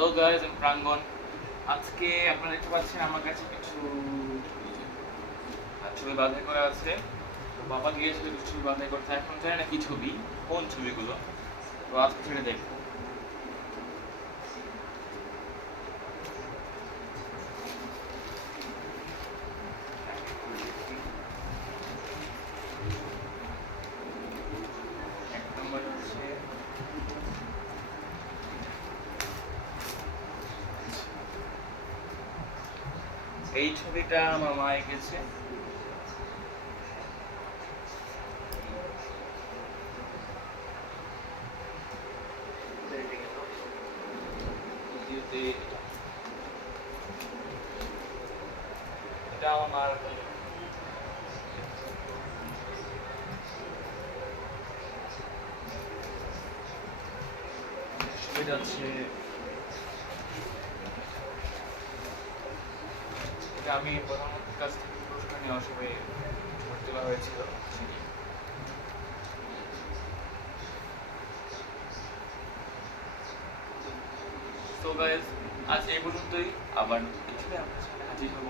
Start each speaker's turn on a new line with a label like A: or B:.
A: Hello guys আমি প্রাঙ্গন আজকে আপনারা দেখতে পাচ্ছেন আমার কাছে কিছু ছবি বাধাই করা আছে। তো বাবা গিয়েছিল কিছু ছবি বাধাই করতে। এখন জানি না কি ছবি, কোন ছবিগুলো। তো আজকে ছেড়ে দেখব। এই ছবিটা আমার মা এঁকেছে এটা আমার মার ছবিটা হচ্ছে এটা আমি প্রধানমন্ত্রীর কাছ থেকে পুরস্কার সময় ভর্তি তোলা হয়েছিল সেটি তো গাইজ আজ এই পর্যন্তই আবার কিছু আপনার সামনে হাজির হব.